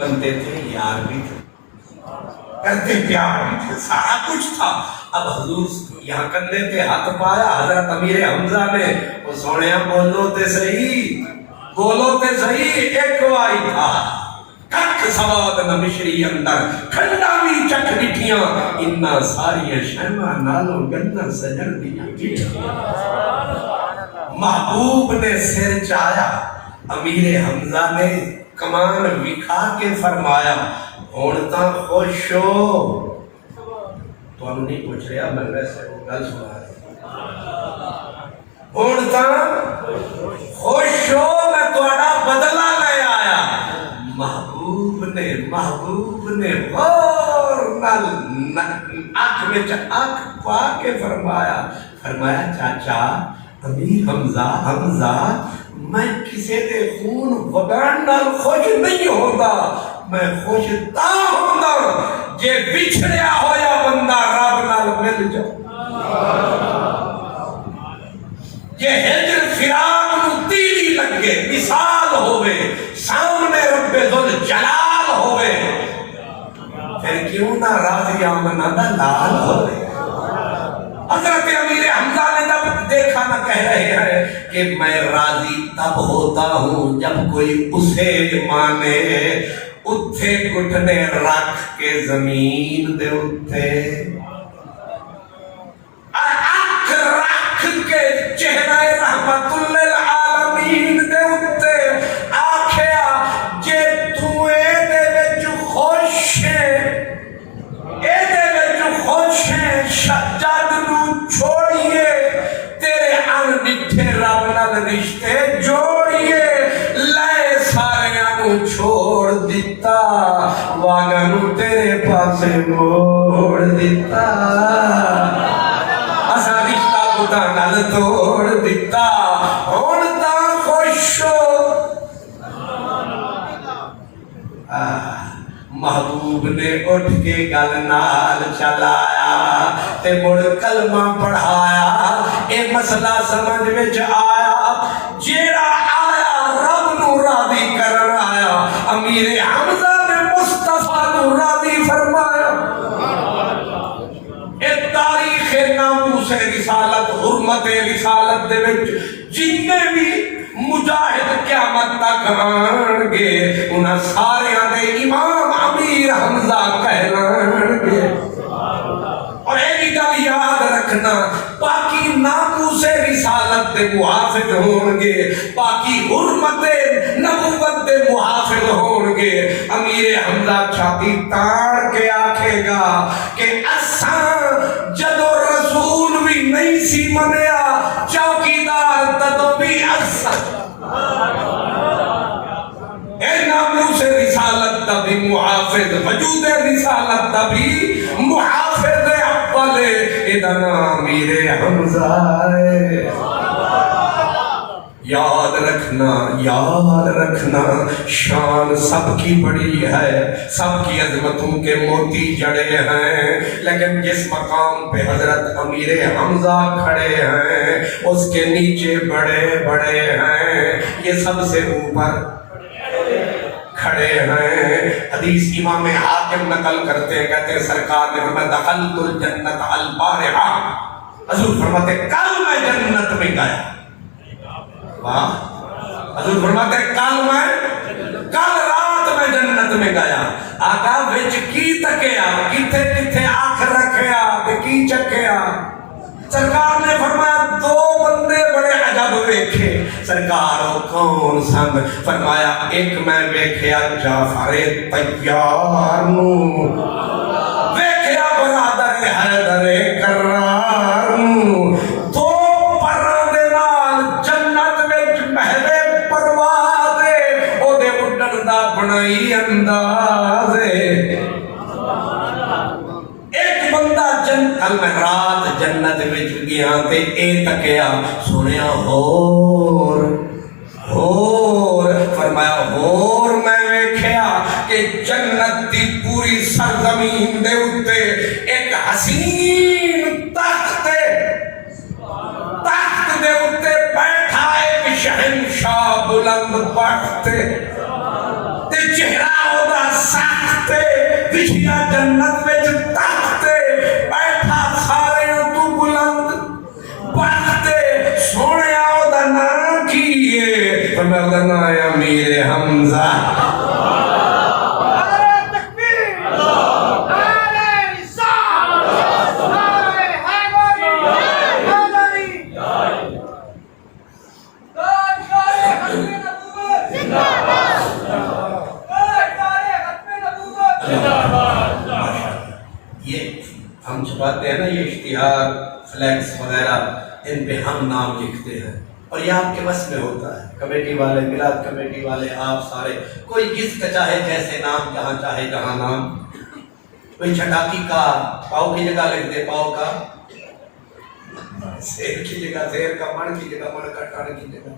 بنتے تھے، یار بھی تھے، کرتے پیار بھی تھے، سارا کچھ تھا۔ اب حضور یہاں کندھے پہ ہاتھ پایا حضرت امیر حمزہ نے، وہ سونے بولو تے صحیح، بولو تے صحیح، ایک وائی تھا کک سواد نہ مشری اندر کھنڈا بھی چکھ بٹھیاں، انہاں ساریاں شرما نالوں گندہ سجن دیاں بٹھیاں۔ محبوب نے سر چایا، امیر حمزہ نے کمان وکھا کے فرمایا ہون تاں خوش ہو۔ تو ہم نہیں پوچھ رہے، میں ویسے وہ گل سنا رہا ہون تاں خوش ہو، میں تھوڑا بدلہ لے آیا۔ محبوب نے غور نال آنکھ وچ آنکھ پا کے فرمایا چاچا امیر حمزہ میں کسے دے خون وگان نال خوش نہیں ہوتا، میں خوش تا ہوتا جے بچھڑیا ہویا بندہ رب نال مل جا، جے ہجر فراق نو تیلی لگے مثال ہوئے سامنے رب ذوالجلال ہوئے، پھر کیوں نہ راضی آمنہ دا لال ہوئے۔ حضرت امیر حمزہ نے جب دیکھا نہ کہہ رہے ہیں کہ میں راضی تب ہوتا ہوں جب کوئی اسے مانے، اتھے گھٹنے رکھ کے زمین دے اٹھے، آنکھ رکھ کے چہرہ رحمت للعالمین دے اٹھے، آکھیا جے تو اے دے وچ خوش ہے، اے دے وچ خوش ہے، جد نو چھوڑیے تیرے ان ڈٹھے رب نال رشتے جوڑیے، لے سارے نو چھوڑ دیتا واگا نو تیرے پاسے موڑ دیتا، اسا رشتہ خدا نال توڑ دیتا، ہن تاں خوش ہو۔ محبوب نے اٹھ کے گل نال چلایا تے مڑ کلمہ پڑھایا، اے مسئلہ سمجھ وچ آیا، جیڑا آیا رب نو راضی کرن آیا، امیر حمزہ نے مصطفیٰ نو راضی فرمایا۔ اے تاریخ ناموس رسالت حرمت رسالت دے وچ جننے بھی مجاہد قیامت تک آن گے انہاں ساریاں دے امام امیر حمزہ کہلان گے۔ اور اے بھی گل یاد رکھنا، باقی ناموس رسالت دے محافظ ہون گے، باقی حرمت نبوت دے محافظ ہون گے، امیر حمزہ چھاتی تاڑ کے آکھے گا کہ اساں جدو رسول بھی نہیں سی منیا، چوکیدار تدو بھی اساں، اے ناموس رسالت دا بھی محافظ، وجود رسالت دا بھی محافظ اول، ادا نام امیر حمزہ ہے۔ یاد رکھنا شان سب کی بڑی ہے، سب کی عظمتوں کے موتی جڑے ہیں، لیکن جس مقام پہ حضرت امیر حمزہ کھڑے ہیں اس کے نیچے بڑے بڑے ہیں، یہ سب سے اوپر کھڑے ہیں۔ حدیث امام حاکم نقل کرتے ہیں، کہتے ہیں سرکار نے فرمایا دخلت الجنت البارحہ، حضور فرماتے کل میں جنت میں گیا، واہ، حضور فرماتے کل رات میں جنت میں گیا، آقا وچ کی تکیا، کتھے کتھے آنکھ رکھیا تے کی چکیا، سرکار نے فرمایا دو بندے بڑے عجب ویکھے، سرکار وہ کون سن؟ فرمایا ایک میں ویکھیا جعفر طیار نو، ویکھیا برادر حیدر کرار نو، دو پراں دے نال جنت وچ محل پروازے، او دے اڈن دا بنائی اندازے، ایک بندہ کل میں رات جنت وچ گیا تے اے تکیا سنیا ہور فرمایا ہور میں ویکھیا کہ جنت دی پوری سرزمین دے اتے ایک حسین تخت دے اتے بیٹھا ایک شہنشاہ بلند پخت تے چہرہ ہودا ساکھتے وچھیا جنت وچ تاکتے بیٹھا سارے تو بلند بڑھتے سونے ہودا نا کیے فرمایا دا نا ہے امیر حمزہ ہم چھپاتے ہیں نا یہ اشتہار فلیکس وغیرہ ان پہ ہم نام لکھتے ہیں اور یہ آپ کے بس میں ہوتا ہے کمیٹی والے میلاد کمیٹی والے آپ سارے کوئی جس کا چاہے جیسے نام جہاں چاہے جہاں نام کوئی چھٹاکی کا پاؤ کی جگہ لکھ دے پاؤ کا شیر کی جگہ شیر کا من کی جگہ من کا ٹان کی جگہ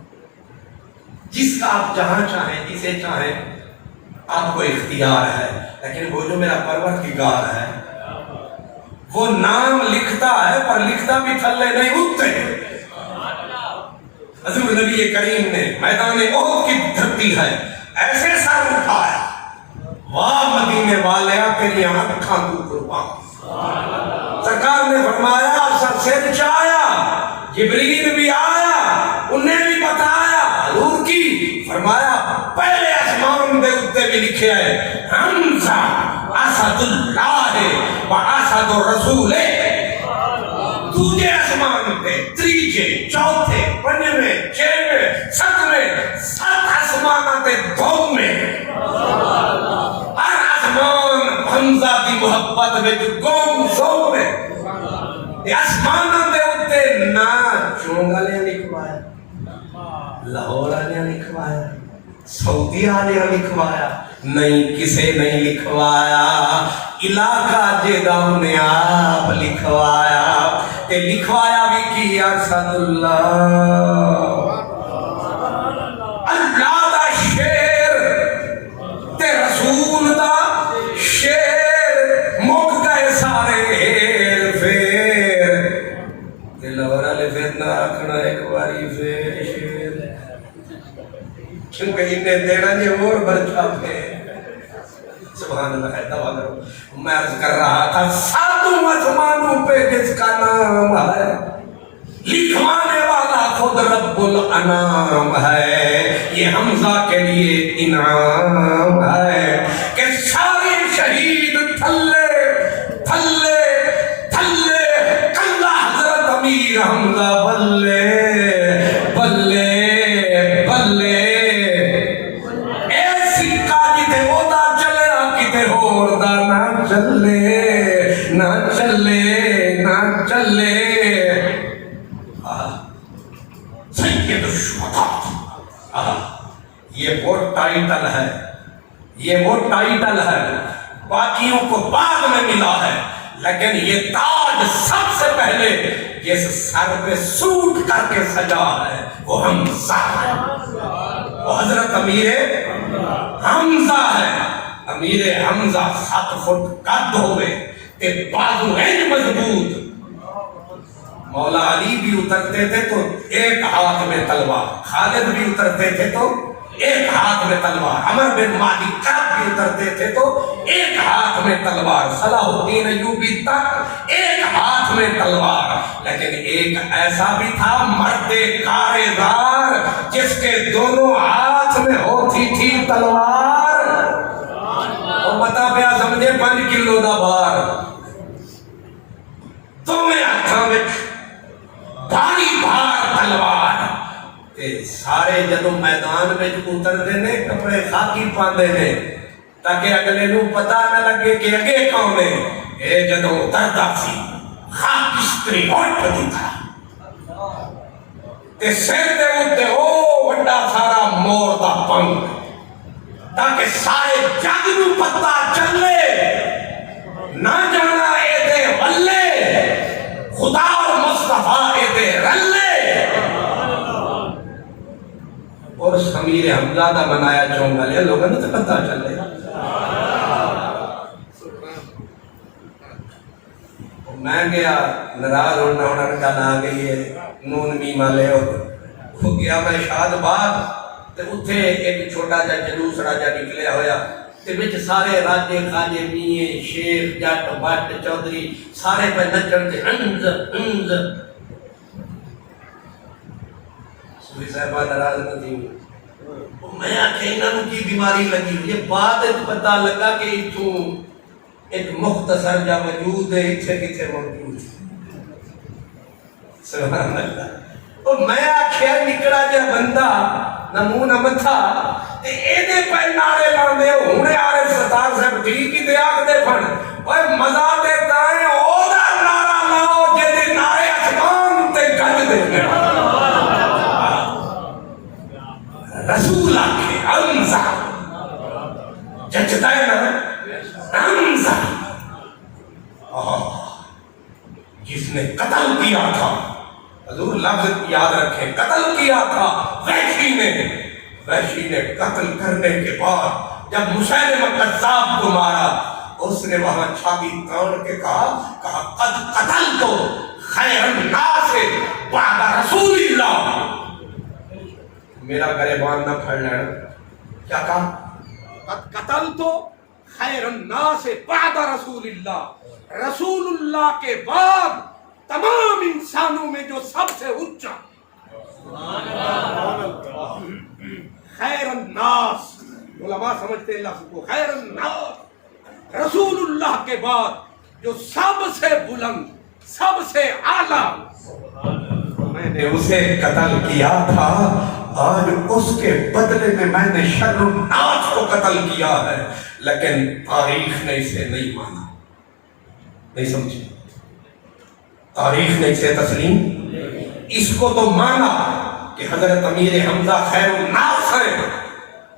جس کا آپ جہاں چاہیں جسے چاہیں آپ کو اختیار ہے لیکن وہ جو میرا پروردگار ہے وہ نام لکھتا ہے پر لکھتا بھی تھلے نہیں اٹھتے حضور نبی کریم نے میدان احد کی دھرتی ہے ایسے سر اٹھایا واہ مدینے والے تیری آنکھاں تو قربان سرکار نے فرمایا سر سے چایا جبریل بھی آیا انہیں بھی بتایا حضور کی فرمایا پہلے آسمان دے اتے بھی لکھے ہے حمزہ اسد اللہ و اسد الرسول دوجے آسمان پہ تریجے چوتھے پنجویں چھویں ستویں سات آسمان تے دھوم میں ہر آسمان حمزہ دی محبت میں جو گوم سوم میں آسمان تے اتے نہ چونگا لے لکھوایا لاہور آنے لکھوایا سعودی آنے لکھوایا نہیں کسے نہیں لکھوایا علاقہ جیدہ انہیں آپ لکھوایا تے لکھوایا بھی کی اسد اللہ اللہ دا شیر تے رسول دا شیر مک گئے سارے ہیر فیر تے لورا لے پھر نہ آکھنا ایک باری پھر شیر کیونکہ انہیں دینا یہ اور برچہ پہ سبحان اللہ ہے دعا کرو میں عرض کر رہا تھا ساتوں آسمانوں پہ جس کا نام ہے لکھوانے والا خود رب الانام ہے یہ حمزہ کے لیے انعام ہے کہ سارے شہید تھلے تھلے تھلے کلہ حضرت امیر حمزہ بلے بلے بلے نہ چلے نہ چلے سید الشہداء یہ وہ ٹائٹل ہے یہ وہ ٹائٹل ہے باقیوں کو بعد میں ملا ہے لیکن یہ تاج سب سے پہلے جس سر پہ سوٹ کر کے سجا ہے وہ حمزہ ہے وہ حضرت امیر حمزہ ہے امیر حمزہ 7 فٹ قد ہوئے تے بازو این مضبوط مولا علی بھی اترتے تھے تو ایک ہاتھ میں تلوار خالد بھی اترتے تھے تو ایک ہاتھ میں تلوار عمر بن مالک کعب بھی اترتے تھے تو ایک ہاتھ میں تلوار صلاح الدین ایوبی تک ایک ہاتھ میں تلوار لیکن ایک ایسا بھی تھا مرد کارزار جس کے دونوں ہاتھ میں ہوتی تھی تلوار متا پیا سمجھے 5 کلو دا بار تمہیں ہاتھاں وچ بھاری بھار تلوار تے سارے جدوں میدان وچ اتردے نے کپڑے خاکی پاندے نے تاکہ اگلے نوں پتہ نہ لگے کہ اگے کون ہے اے جدوں اتردا سی خاک استری ہٹ دیتا تے سر دے اوتے او وڈا سارا مور دا پنکھ تاکہ سارے جگ نوں پتہ چلے نہ جانا اے دے ولے خدا اور مصطفیٰ اے دے رلے اور امیر حمزہ دا منایا چونگا لے لوگوں نے تو پتہ چلے میں گیا ناراض ہونا گل آ گئی ہے نون میم والے ہو گیا میں شاد باد تے اتھے ایک چھوٹا جا جلوس راجہ نکلیا ہویا تے وچ سارے راجے خاجے میے شیخ جٹ بٹ چودھری سارے پہ نچن تے ہنز ہنز سوئی صاحبہ ناراض نہ تھی میں آکھیں انہوں کی بیماری لگی یہ بات پتہ لگا کہ اتوں ایک مختصر جا وجود ہے اتھے کتھے موجود سبحان اللہ اور میں آکھیا نکڑا جا بندہ نمونہ متھا تے ایدے پہ نعرے لاندے ہونے آرے ستار صاحب ٹھیک ہی دے آکھ دے پھن اوہ مزہ دیتا ہے اوہ دا نعرہ لاؤ جیدے نعرے اسمان تے گج دے رسول آکھے انزا جچتا ہے نا انزا جس نے قتل کیا تھا حضور لفظ یاد رکھیں قتل کیا تھا وحشی نے قتل کرنے کے بعد جب مسیلمہ کذاب کو مارا اس نے وہاں چھاتی تان کے کہا قد قتل تو خیر الناس بعد رسول اللہ میرا گریبان نہ پھڑ لینا کیا کہا قد قتل تو خیر الناس بعد رسول اللہ کے بعد تمام انسانوں میں جو سب سے اونچا خیر الناس علماء سمجھتے ہیں لفظ کو خیر الناس رسول اللہ کے بعد جو سب سے بلند سب سے اعلیٰ میں نے اسے قتل کیا تھا آج اس کے بدلے میں نے شر الناس کو قتل کیا ہے لیکن تاریخ نے اسے نہیں مانا نہیں سمجھے تاریخ نے اسے تسلیم اس کو تو مانا کہ حضرت امیر حمزہ خیر الناس ہے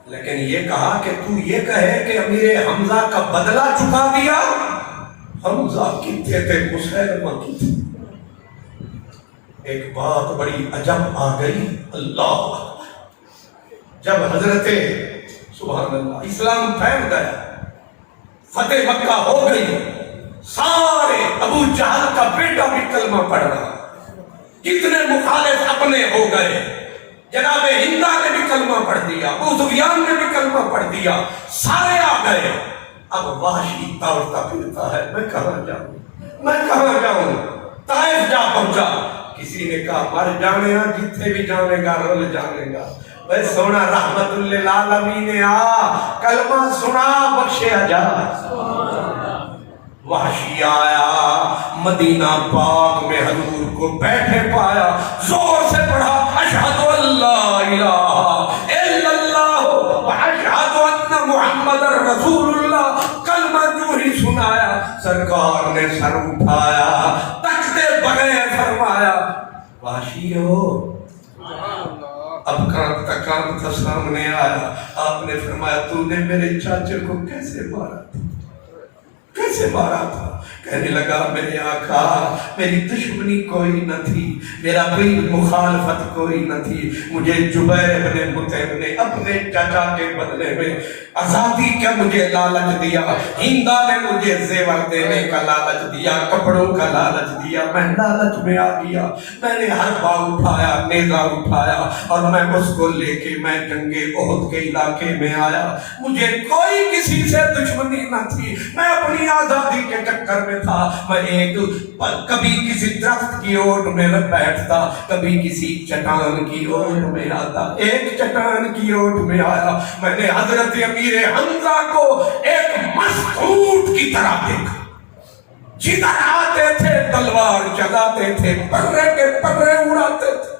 لیکن یہ کہا کہ تو یہ کہے کہ امیر حمزہ کا بدلہ چکا دیا حمزہ کتنے تھے مسیلمہ کی تھے ایک بات بڑی عجب آ گئی اللہ جب حضرت سبحان اللہ اسلام پھیل گیا فتح مکہ ہو گئی سارے ابو جہل کا بیٹا بھی کلمہ پڑھ رہا کتنے مخالف اپنے ہو گئے جناب ہندا نے بھی کلمہ پڑھ دیا ابو سفیان نے بھی کلمہ پڑھ دیا سارے آ گئے اب وحشی دوڑتا پھرتا ہے میں کہاں جاؤں طائف جا پہنچا کسی نے کہا مر جانے گا جتنے بھی جانے گا رول جانے گا بھائی سونا رحمت للعالمین کلمہ سنا بخشے جا وحشی آیا مدینہ پاک میں حضور کو بیٹھے پایا زور سے پڑھا اشہد اللہ الہ الا اللہ واشہد ان محمد رسول اللہ کلمہ جو ہی سنایا سرکار نے سر اٹھایا تکتے بغیر فرمایا وحشی ہو اب کانتا سامنے آیا آپ نے فرمایا تو نے میرے چاچے کو کیسے مارا تھا کہنے لگا میرے آقا میری دشمنی کوئی نہ تھی میرا کوئی مخالفت کوئی نہ تھی مجھے جبیر بن مطعم نے اپنے چاچا کے بدلے میں آزادی کا مجھے لالچ دیا ہندا نے مجھے زیور دینے کا لالچ دیا کپڑوں کا لالچ دیا میں لالچ میں آ گیا میں نے حربہ اٹھایا نیزہ اٹھایا اور میں اس کو لے کے میں جنگ احد کے علاقے میں آیا مجھے کوئی کسی سے دشمنی نہ تھی میں اپنی آزادی کے چکر میں تھا میں ایک کبھی کسی درخت کی اوٹ میں بیٹھتا کبھی کسی چٹان کی اوٹ میں آتا ایک چٹان کی اوٹ میں آیا میں نے حضرت امیر حمزہ کو ایک مسعود کی طرح دیکھا جدھر آتے تھے تلوار چلاتے تھے پرے کے پرے اڑاتے تھے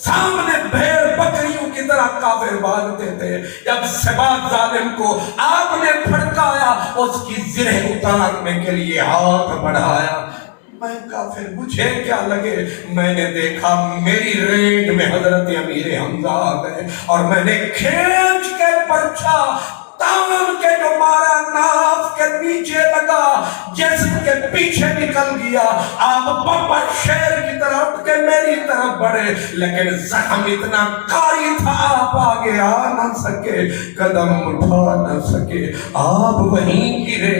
سامنے بھیڑ بکریوں کی طرح کافر بھاگتے تھے جب سبات ظالم کو آپ نے پھڑکایا اس کی زرہ اتارنے کے لیے ہاتھ بڑھایا میں کافر مجھے کیا لگے میں نے دیکھا میری رینج میں حضرت امیر حمزہ آ گئے اور میں نے کھینچ کے پرچھا تان کے جو مارا ناف کے نیچے لگا جسم کے پیچھے نکل گیا آپ بابا شیر کی طرح اٹھ کے میری طرف بڑھے لیکن زخم اتنا کاری تھا آپ آگے آ نہ سکے قدم اٹھا نہ سکے آپ وہیں گرے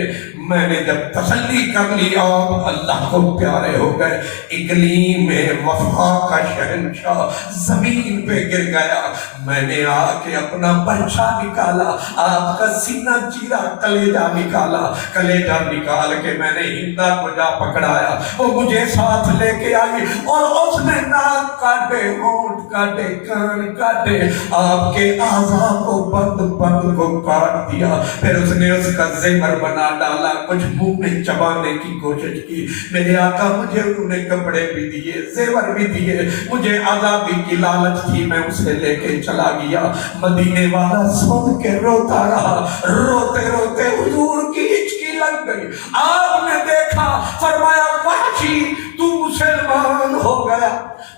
میں نے جب تسلی کر لی آپ اللہ کو پیارے ہو گئے، اقلیم وفا کا شہنشاہ زمین پہ گر گیا۔ میں نے آ کے اپنا پرچہ نکالا، آپ کا سینہ چیرا، کلیجہ نکالا، کلیجہ نکال کے میں نے ہندا کو جا پکڑایا، وہ مجھے ساتھ لے کے آئی اور اس نے ناک کاٹے، ہونٹ کاٹے، کان کاٹے، آپ کے اعضاء کو بند بند کو کاٹ دیا۔ پھر اس نے اس کا زیور بنا ڈالا، کچھ منہ میں چبانے کی کوشش کی۔ میرے آقا مجھے انہوں نے کپڑے بھی دیے، زیور بھی دیے، مجھے آزادی کی لالچ تھی، میں اسے لے کے چلا گیا۔ مدینے والا سن کے روتا رہا، روتے روتے حضور کی ہچکی لگ گئی۔ آپ نے دیکھا، فرمایا وحشی تو مسلمان ہو گیا،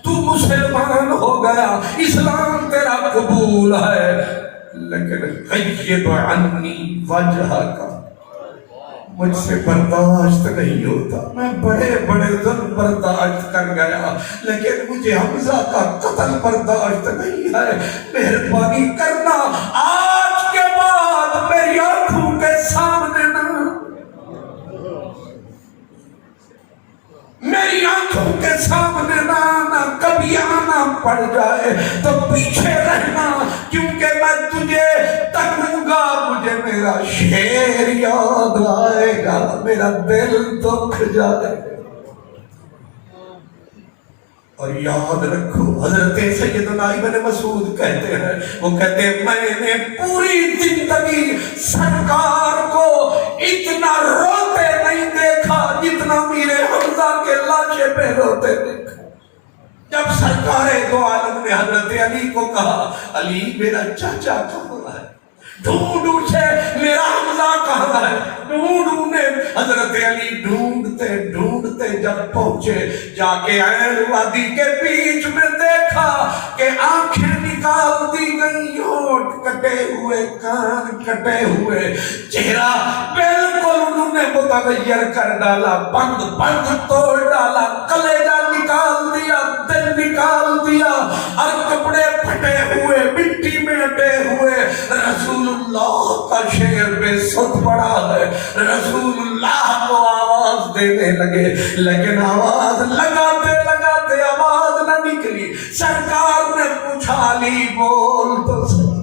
تو مسلمان ہو گیا، اسلام تیرا قبول ہے، لیکن غیب عنی وجہ کا مجھ سے برداشت نہیں ہوتا۔ میں بڑے بڑے ظلم برداشت کر گیا، لیکن مجھے حمزہ کا قتل برداشت نہیں ہے۔ مہربانی کرنا آج کے بعد میری آنکھوں کے سامنے نہ، میری آنکھوں کے سامنے نہ کبھی آنا پڑ جائے تو پیچھے رہنا، کیونکہ میں تجھے تکوں گا، مجھے میرا شعر یاد آئے گا، میرا دل دکھ جائے گا۔ اور یاد رکھو حضرت سیدنا ابن مسعود کہتے ہیں، وہ کہتے ہیں میں نے پوری زندگی سرکار کو اتنا روتے نہیں دیکھا جتنا میرے حمزہ کے لاشے پہ روتے دیکھا۔ جب سرکار دو عالم نے حضرت علی کو کہا علی میرا چاچا کہاں ہے، ڈھونڈ اسے، میرا حمزہ کہاں ہے، ڈھونڈ نے حضرت علی ڈھونڈتے ڈھونڈتے جب پہنچے، جا کے عین وادی کے بیچ میں دیکھا کہ آنکھیں نکال دی گئی، ہونٹ کٹے ہوئے، کان کٹے ہوئے، چہرہ بالکل انہوں نے متغیر کر ڈالا، بند بند توڑ ڈالا، کلیجہ نکال دیا، دل نکال دیا، اور کپڑے پھٹے ہوئے، مٹی میں اٹے ہوئے۔ رسول اللہ کا شعر بے سد پڑا ہے، رسول اللہ کو آواز دینے لگے، لیکن آواز لگاتے لگاتے آواز نہ نکلی۔ سرکار نے پوچھا علی بول تو صحیح،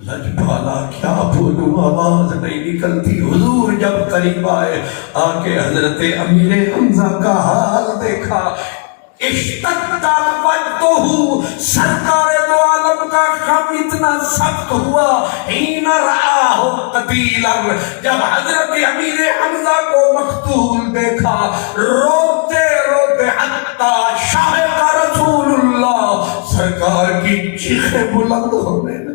لجپالا کیا بولوں، آواز نہیں نکلتی۔ حضور جب قریب آئے، آکے حضرت امیر حمزہ کا حال دیکھا، اشتد وجدہ، سرکار دو عالم کا غم اتنا سخت ہوا، حین رآہ قتیلا، جب حضرت امیر حمزہ کو مقتول دیکھا، روتے روتے حتی شاہد رسول اللہ، سرکار کی چیخیں بلند ہونے لگی۔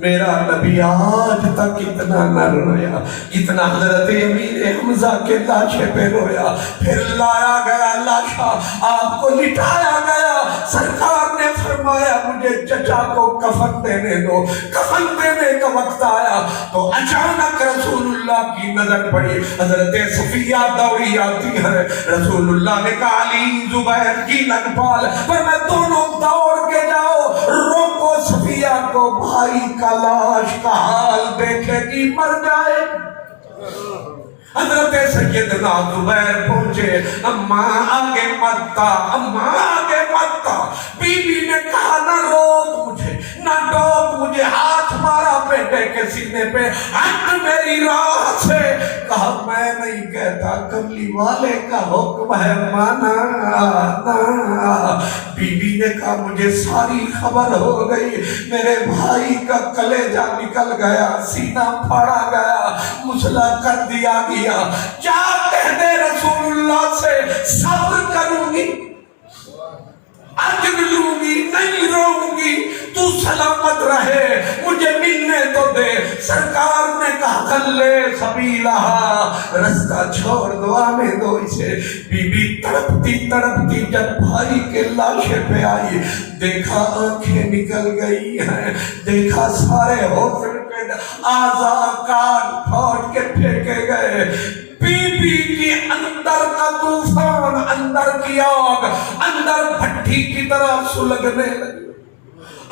میرا نبی آج تک اتنا نہ رویا جتنا حضرت امیر حمزہ کے لاشے پہ رویا۔ پھر لایا گیا لاشا، آپ کو لٹایا گیا، سرکار نے فرمایا مجھے چچا کو کفن دینے دو۔ کفن دینے کا وقت آیا تو اچانک رسول اللہ کی نظر پڑی، حضرت صفیہ دوڑی آتی ہے، رسول اللہ نے کہا علی زبیر کی لجپال، پر میں دونوں دوڑ کے جاؤ، روکو صفیہ کو، بھائی کا لاش کا حال دیکھے گی، مر جائے۔ حضرت سیدنا زبیر پہنچے، اماں آگے مت تا، اماں آگے مت تا۔ بی بی نے کہا نہ روک مجھے، نہ ڈوب مجھے، ہاتھ مارا بیٹے کے سینے پہ، ہٹ میری راہ سے۔ کہا میں نہیں کہتا، کملی والے کا حکم ہے، مانا نا۔ بی بی نے کہا مجھے ساری خبر ہو گئی، میرے بھائی کا کلیجہ نکل گیا، سینہ پھاڑا گیا، مسلح کر دیا گیا، کیا کہہ دے رسول اللہ سے، صبر کروں گی، اجر لوں گی، نہیں رہوں گی، تو سلامت رہے، مجھے ملنے تو دے۔ سرکار نے کہا خلے سبیلہ، رستہ چھوڑ دو، آنے دو اسے۔ بی بی تڑپتی تڑپتی جب بھائی کے لاشے پہ آئی، دیکھا آنکھیں نکل گئی ہیں، دیکھا سارے حسن کے اعضاء کاٹ پھوٹ کے پھینکے گئے، بی بی کی اندر کا طوفان، اندر کی آگ، اندر بھٹی کی طرح سلگنے لگی،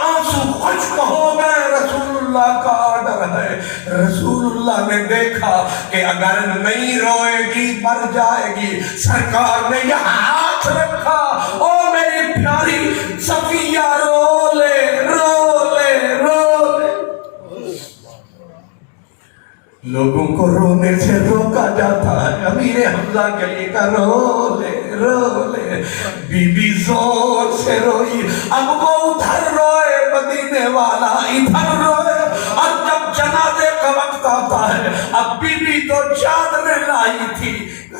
آنسو خشک ہو گئے۔ رسول اللہ کا آرڈر کوثر ہے۔ رسول اللہ نے دیکھا کہ اگر نہیں روئے گی مر جائے گی، سرکار نے یہاں ہاتھ رکھا، او میری پیاری صفیہ رو لے رو لے رو لے۔ لوگوں کو رونے سے روکا جاتا ہے، امیر حمزہ کے لیے کہا رو لے رو لے۔ بی بی زور سے روئی، اب وہ ادھر روئے مدینے والا ادھر روئے، اور جب جنازے کا وقت آتا ہے اب بی بی تو چادریں لائی تھی،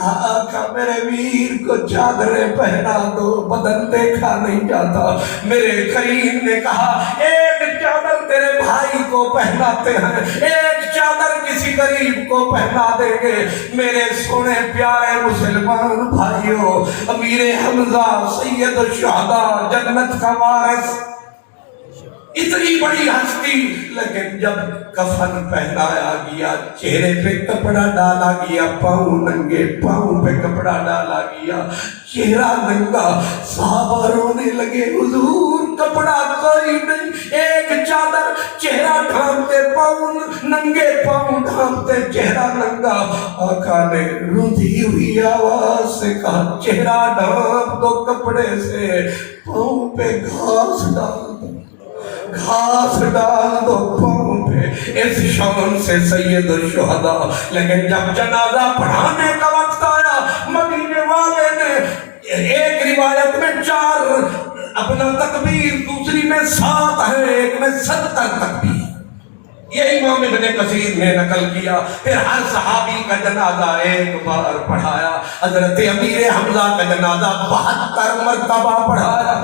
آقا میرے ویر کو چادریں پہنا دو، بدن دیکھا نہیں جاتا۔ میرے کریم نے کہا ایک چادر تیرے بھائی کو پہناتے ہیں، ایک چادر کسی غریب کو پہنا دیں گے۔ میرے سونے پیارے مسلمان بھائیوں، امیر حمزہ سید الشہداء جنت کا وارث، اتنی بڑی ہستی، لیکن جب کفن پہنایا گیا، چہرے پہ کپڑا ڈالا گیا، پاؤں ننگے، پاؤں پہ کپڑا ڈالا گیا، چہرہ ننگا، صحابہ رونے لگے، حضور کپڑا کوئی نہیں، ایک چادر، چہرہ ڈھانپتے پاؤں ننگے، پاؤں ڈھانپتے چہرہ ننگا۔ آقا نے رودھی ہوئی آواز سے کہا چہرہ ڈھانپ دو کپڑے سے، پاؤں پہ گھاس ڈال دو، گھاس ڈال دو پاؤں پہ۔ اس شان سے سید الشہداء، لیکن جب جنازہ پڑھانے کا وقت آیا، مدینے والے نے ایک روایت میں 4 اپنا تکبیر، دوسری میں 7 ہے، ایک میں 70 تکبیر، یہ امام ابن کثیر نے نقل کیا۔ پھر ہر صحابی کا جنازہ ایک بار پڑھایا، حضرت امیر حمزہ کا جنازہ 72 مرتبہ پڑھایا۔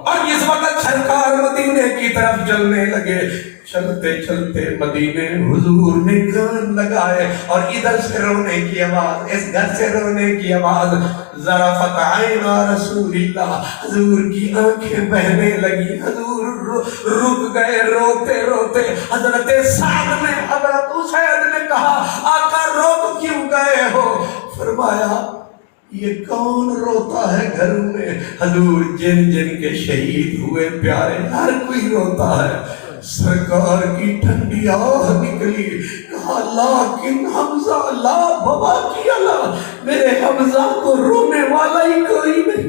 اور اس وقت سرکار مدینے کی طرف چلنے لگے، چلتے چلتے مدینے حضور نے کان لگائے، اور ادھر سے رونے کی آواز، اس گھر سے رونے کی آواز، ذرفت عین رسول اللہ، حضور کی آنکھیں بہنے لگی، حضور رک گئے روتے روتے۔ حضرت سعد نے، حضرت اسید نے کہا آقا روک کیوں گئے ہو؟ فرمایا یہ کون روتا ہے گھر میں؟ حضور جن جن کے شہید ہوئے پیارے ہر کوئی روتا ہے۔ سرکار کی ٹھنڈی آہ نکلی، کہا لیکن حمزہ لا بابا کی اللہ، میرے حمزہ کو رونے والا ہی کوئی نہیں۔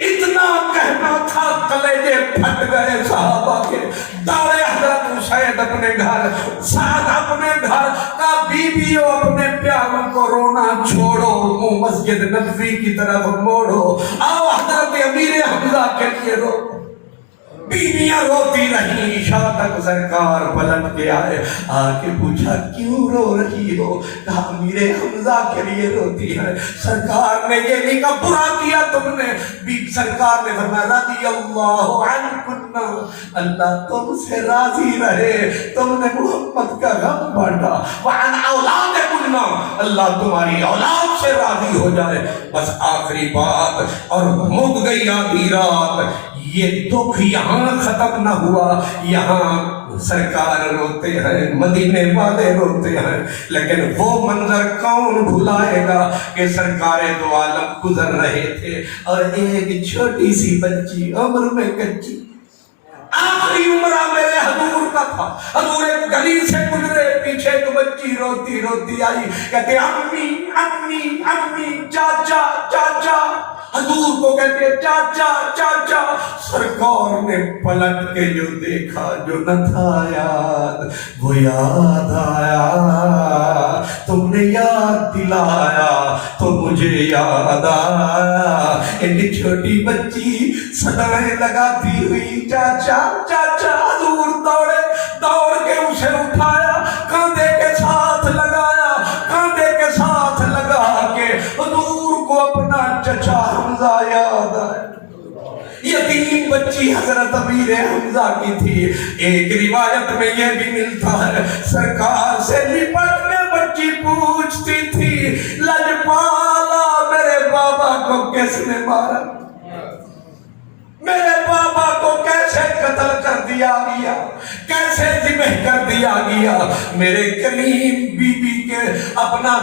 اتنا کہنا تھا، کلیجے پھٹ گئے صحابہ کے۔ دوڑے حضرت اسید اپنے گھر، سعد اپنے گھر، کا بیویوں اپنے پیاروں کو رونا چھوڑو، منہ مسجد نبوی کی طرف موڑو، آؤ حضرت امیر حمزہ کے لیے رو۔ بیویاں روتی رہیں، عشاء تک سرکار پلٹ کے آئے، آ کے پوچھا کیوں رو رہی ہو؟ کہا امیر حمزہ کے لیے روتی ہے۔ سرکار نے یہ نہیں کہا برا کیا تم نے، سرکار نے فرمایا رضی اللہ عنکن، اللہ تم سے راضی رہے، تم نے محمد کا غم بانٹا، وعن اولادکن، اللہ تمہاری اولاد سے راضی ہو جائے۔ بس آخری بات، اور مک گئی آدھی رات۔ یہ دکھ یہاں ختم نہ ہوا، یہاں سرکار روتے ہیں، مدینے والے روتے ہیں، لیکن وہ منظر کون بھلائے گا کہ سرکار دو عالم گزر رہے تھے، اور ایک چھوٹی سی بچی عمر میں کچی، آخری عمرہ میرے حضور کا تھا، حضور ایک گلی سے گزرے، پیچھے تو بچی روتی روتی آئی، کہتے امی امی امی، چاچا چاچا، حضور کو کہتے چاچا چاچا۔ سرکار نے پلٹ کے جو دیکھا، جو نہ تھا یاد وہ یاد آیا، تم نے یاد دلایا تو مجھے یاد آیا۔ ایک چھوٹی بچی صدائیں لگاتی ہوئی چاچا چاچا، حضور دوڑے، دوڑ کے اسے اٹھایا، کاندھے کے ساتھ لگایا، کاندھے کے ساتھ لگا کے حضور کو اپنا چچا حمزہ یاد آیا۔ یتیم بچی حضرت امیر حمزہ کی تھی۔ ایک روایت میں یہ بھی ملتا ہے، سرکار سے لپٹ کے بچی پوچھتی تھی لجپالا میرے بابا کو کس نے مارا، میرے بابا کو کیسے قتل کر دیا گیا، کیسے ذبح کر دیا گیا؟ میرے کریم بی بی کے اپنا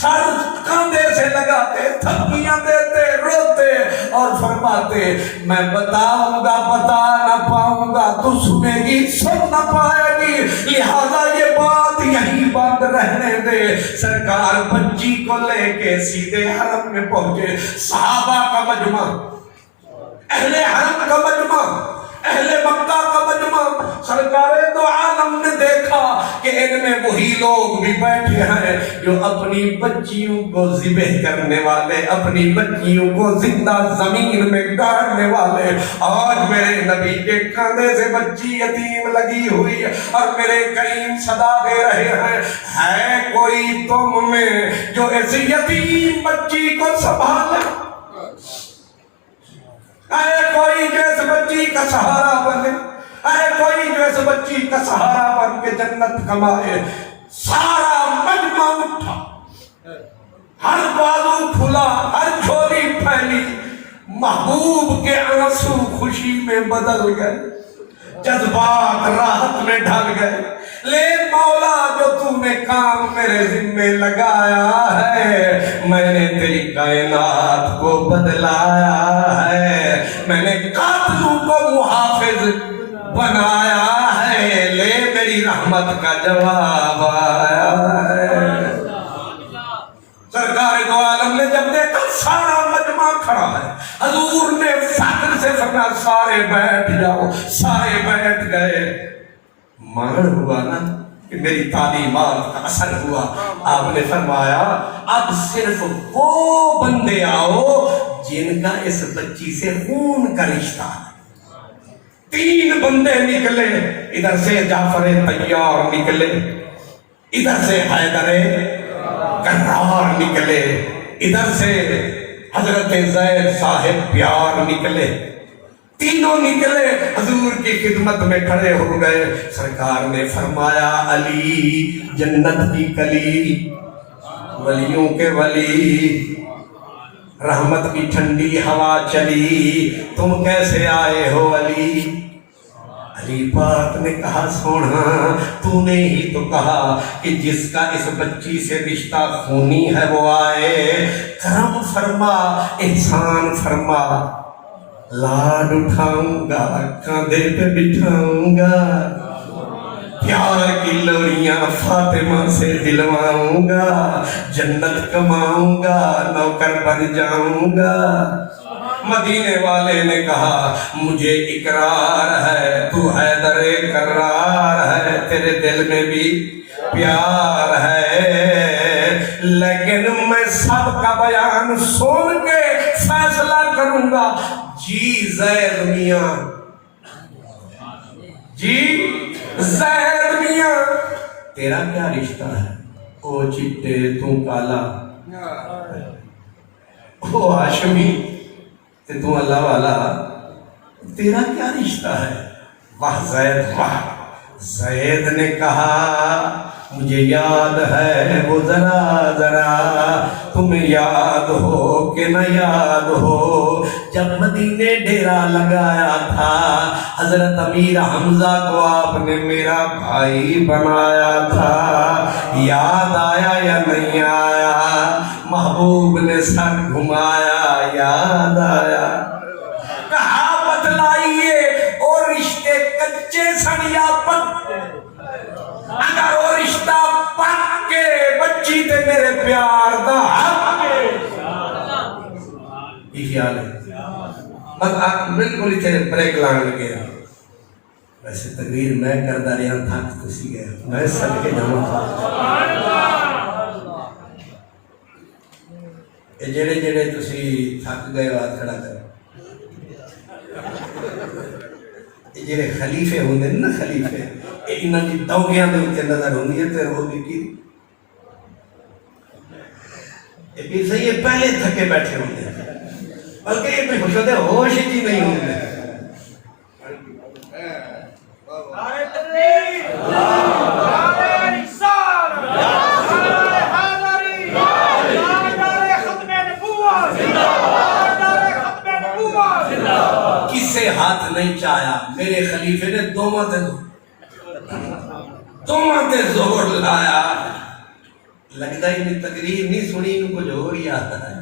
سر کاندھے سے لگاتے، تھپکیاں دیتے، روتے اور فرماتے میں بتاؤں گا، بتا نہ پاؤں گا، تو سنے گی سن نہ پائے سرکار بچی کو لے کے سیدھے حرم میں پہنچے. صحابہ کا مجمع، اہل حرم کا مجمع، اہل مکہ کا مجمع. سرکار دو عالم نے دیکھا کہ ان میں وہی لوگ بھی بیٹھے ہیں جو اپنی بچیوں کو ذبح کرنے والے، اپنی بچیوں کو زندہ زمین میں گاڑنے والے. آج میرے نبی کے کاندھے سے بچی یتیم لگی ہوئی ہے اور میرے کریم صدا دے رہے ہیں، ہے کوئی تم میں جو اس یتیم بچی کو سنبھالے؟ اے کوئی جو اس بچی کا سہارا بنے، اے کوئی جو اس بچی کا سہارا بن کے جنت کمائے. سارا مجمع اٹھا، ہر بازو کھلا، ہر جھولی پھیلی. محبوب کے آنسو خوشی میں بدل گئے، جذبات راحت میں ڈھل گئے. لے مولا جو تو نے کام میرے ذمے لگایا ہے، میں نے تیری کائنات کو بدلایا ہے، میں نے قاتلوں کو محافظ بنایا ہے. لے میری رحمت کا جواب آیا ہے. سرکار دو عالم نے جب دیکھا سارا مجمع کھڑا ہے، حضور نے فخر سے فرمایا سارے بیٹھ جاؤ. سارے بیٹھ گئے. معلوم ہوا نا کہ میری تعلیمات کا اثر ہوا. آپ نے فرمایا اب صرف وہ بندے آؤ جن کا اس بچی سے خون کا رشتہ ہے. 3 بندے نکلے. ادھر سے جعفر طیار نکلے، ادھر سے حیدر کرار نکلے، ادھر سے حضرت زید صاحب پیار نکلے. تینوں نکلے، حضور کی خدمت میں کھڑے ہو گئے. سرکار نے فرمایا علی جنت کی کلی، ولیوں کے ولی، رحمت کی ٹھنڈی ہوا چلی، تم کیسے آئے ہو علی؟ علی پاک نے کہا سونا تو نے ہی تو کہا کہ جس کا اس بچی سے رشتہ خونی ہے وہ آئے. کرم فرما، احسان فرما، لاڈ اٹھاؤں گا، کاندھے پہ بٹھاؤں گا، پیار کی لوریاں فاطمہ سے دلواؤں گا، جنت کماؤں گا، نوکر بن جاؤں گا. مدینے والے نے کہا مجھے اقرار ہے تو حیدر کرار ہے، تیرے دل میں بھی پیار ہے، لیکن میں سب کا بیان سن کے فیصلہ کروں گا. جی زید میاں، جی زید میاں، تیرا کیا رشتہ ہے؟ او چٹے تو کالا، او ہاشمی تے تو اللہ والا، تیرا کیا رشتہ ہے؟ واہ زید واہ. زید نے کہا مجھے یاد ہے وہ ذرا ذرا، تمہیں یاد ہو کہ نہ یاد ہو جب مدینے ڈیرا لگایا تھا حضرت امیر حمزہ کو آپ نے میرا بھائی بنایا تھا. یاد آیا یا نہیں آیا؟ محبوب نے سر گھمایا. یاد آیا. کہا بتلائیے اور رشتے کچے سن یا پکے؟ اگر وہ رشتہ پک کے بچی تے میرے پیار دا حق کے. یہ خیال ہے. بس آپ بالکل اتنے بریک لان لگے. ویسے تقریر میں کردہ رہا تھک تسی گئے، میں سب کے جمع جڑے جڑے تسی تھک گئے بات کھڑا کر. جڑے خلیفے ہوندے نا خلیفے، انہاں دی دوگیاں دے وچ نظر ہوندی ہے تے رو دی کی اے بھی صحیح ہے. پہلے تھکے بیٹھے ہوندے بلکہ یہ کوئی خوش ہوتے ہوش ہی نہیں ہوندے. کسے ہاتھ نہیں چاہیا، میرے خلیفے نے دوواں تے زور لایا. لگتا ہی نہیں تقریر نہیں سنی، ان کچھ اور ہی آتا ہے.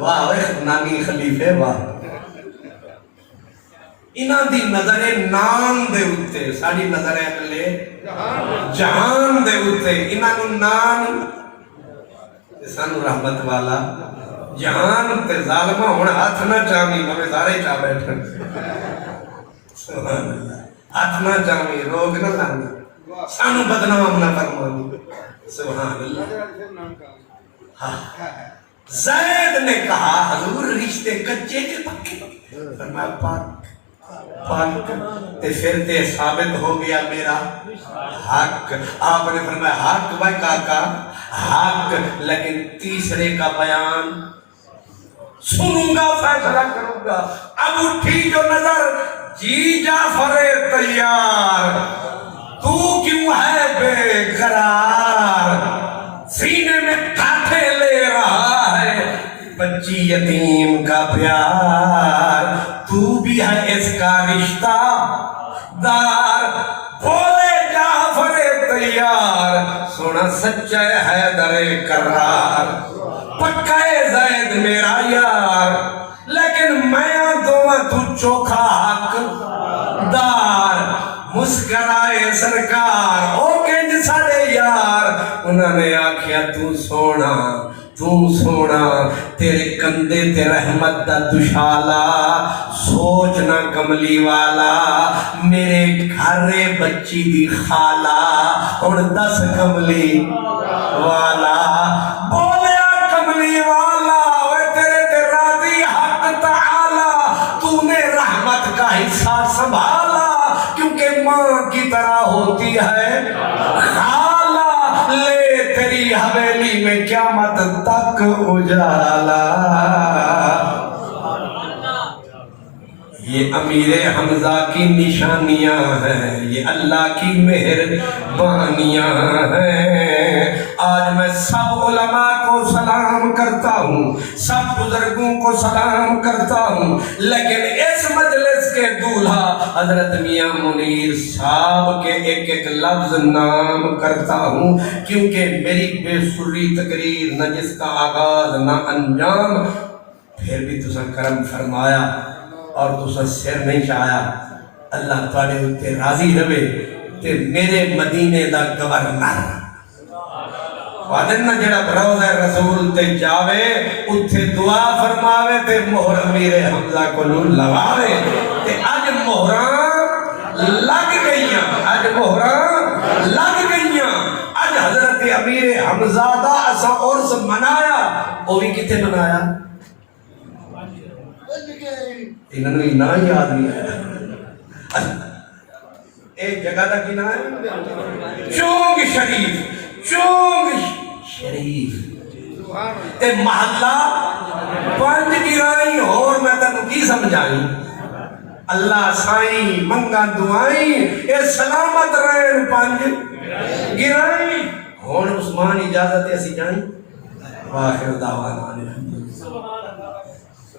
واہ نانی خلیفے واہ. انہاں دی نظر نام دے اتے ساری نظر ہے لے جہان دے اتے انہاں نان سانو رحمت والا جہان تے ظالمہ ہونا ہاتھ نہ چاہمی ہمیں سارے چاہ بیٹھن سبحان اللہ ہاتھ نہ چاہمی روگ نہ لانا سانو بدنام نہ فرمانی سبحان اللہ زید نے کہا حضور رشتے کچے کے پکے فرمایا پاک تے پھر تے ثابت ہو گیا میرا حق آپ نے فرمایا حق بھائی کاکا حق لیکن تیسرے کا بیان سنوں گا فیصلہ کروں گا اب اٹھی جو نظر جی جعفر تیار تو کیوں ہے بے قرار سینے میں کاٹھے لے رہا ہے بچی یتیم کا پیار تو بھی ہے اس کا رشتہ دار بولے جعفر تیار سونا سچا ہے در کرار پکا زید میرا یار لیکن میں تو چوکھا حق دار مسکرائے سرکار او کنج ساڑے یار انہوں نے آکھیا تو سونا تیرے کندے تے رحمت دا دشالا سوچنا کملی والا میرے گھرے بچی دی خالا اور 10 کملی والا بولیا کملی والا تیرے تے راضی حق تعالی تو نے رحمت کا حصہ سنبھالا کیونکہ ماں کی طرح ہوتی ہے خالہ لے تیری حویلی میں قیامت تک اجالا یہ امیر حمزہ کی نشانیاں ہیں یہ اللہ کی مہربانیاں ہیں آج میں سب علماء کو سلام کرتا ہوں سب بزرگوں کو سلام کرتا ہوں لیکن اس مجلس کے دولہا حضرت میاں منیر صاحب کے ایک لفظ نام کرتا ہوں کیونکہ میری بے سری تقریر نہ جس کا آغاز نہ انجام پھر بھی تسا کرم فرمایا اور تسا سر نہیں چاہیا اللہ تعالی اتے راضی رہے تے میرے مدینے دا گورنر وعدن جڑا روضہ رسول تے جاوے اتھے دعا فرماوے تے مہر امیر حمزہ کو لواوے تے اج مہراں لگ گئیاں اج مہراں لگ گئیاں اج حضرت امیر حمزہ دا اسا عرس منایا وہ بھی کتے منایا انہوں نے نا یاد نہیں ہے ایک جگہ دا کی نا ہے چونگ شریف تے محلہ 5 گرائی اور میں تنو کی سمجھائی اللہ سائیں منگا دعائیں اے سلامت رہن 5 گرائی ہون عثمان اجازت ایسی جائیں واخر دعوانا